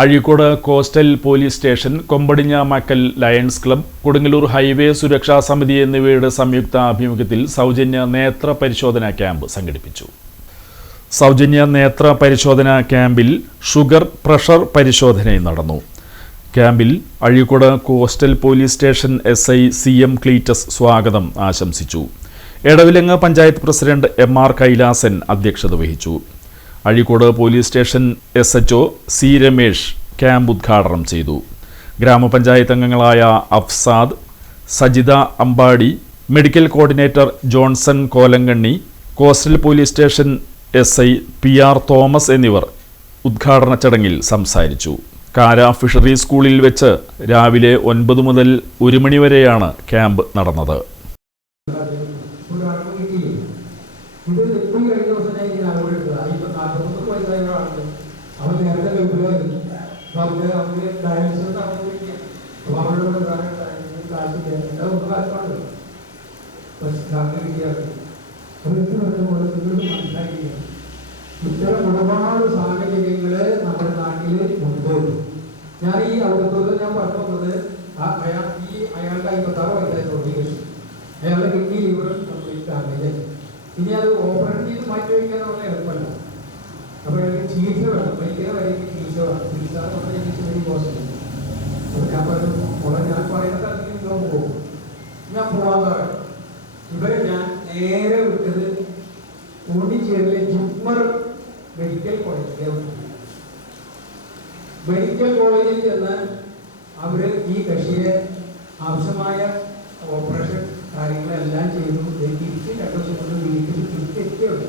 Azhikode coastal police station, Kombodinjamakkal lions club, Kodungallur highway സുരക്ഷാ സമിതി എന്നിവയുടെ സംയുക്ത ആഭിമുഖ്യത്തിൽ സൗജന്യ നേത്ര പരിശോധനാ ക്യാമ്പ് സംഘടിപ്പിച്ചു. സൗജന്യ നേത്ര പരിശോധനാ ക്യാമ്പിൽ ഷുഗർ, പ്രഷർ പരിശോധനയും നടന്നു. ക്യാമ്പിൽ Azhikode coastal police station SI CM Cletus സ്വാഗതം ആശംസിച്ചു. എടവിലങ്ങ് പഞ്ചായത്ത് പ്രസിഡന്റ് MR കൈലാസൻ അധ്യക്ഷത വഹിച്ചു. Azhikode police station SHO C Ramesh camp ഉദ്ഘാടനം ചെയ്തു. ഗ്രാമപഞ്ചായത്ത് അംഗങ്ങളായ Afsad, Sajitha Ambadi, medical coordinator Johnson Kolankanni, coastal police station SI PR Thomas എന്നിവർ ഉദ്ഘാടന ചടങ്ങിൽ സംസാരിച്ചു. കാര ഫിഷറി സ്കൂളിൽ വെച്ച് രാവിലെ 9 മുതൽ 1 മണി വരെയാണ് ക്യാമ്പ് നടന്നത്. ഇത്തരം ഒരുപാട് സാഹചര്യങ്ങള് നമ്മുടെ നാട്ടിൽ ഉണ്ട്. ഞാൻ ഈ ഔദ്യോഗിക ഞാൻ പറഞ്ഞത് അയാളുടെ 56 വയസ്സായിട്ടുള്ള അയാളുടെ കിഡ്നി ലിവർ കംപ്ലീറ്റ് ആകില്ലേ. ഇനി അത് ഓപ്പറേഷൻ ചെയ്ത് മാറ്റി വയ്ക്കാനുള്ള എളുപ്പമല്ല. അപ്പോൾ അയാൾക്ക് ചികിത്സ വേണം, ഭയങ്കര വൈകി ചികിത്സ വേണം. ചികിത്സ വെരി പോസിറ്റീവ്. അപ്പോൾ ഞാൻ പറഞ്ഞു, ഞാൻ പറയുന്നത് അല്ലെങ്കിൽ നിങ്ങൾ പോകും. ഞാൻ പോകാതെ ഇവരെ ഞാൻ നേരെ വിട്ടത് പോണ്ടിച്ചേരിയിലെ ജിപ്മർ മെഡിക്കൽ കോളേജിൽ. മെഡിക്കൽ കോളേജിൽ ചെന്ന് അവർ ഈ കക്ഷിയെ ആവശ്യമായ ഓപ്പറേഷൻ കാര്യങ്ങളെല്ലാം ചെയ്തു. തിരിച്ച് 2 ദിവസം കൊണ്ട് വീട്ടിൽ തിരിച്ചെത്തിയുള്ളൂ.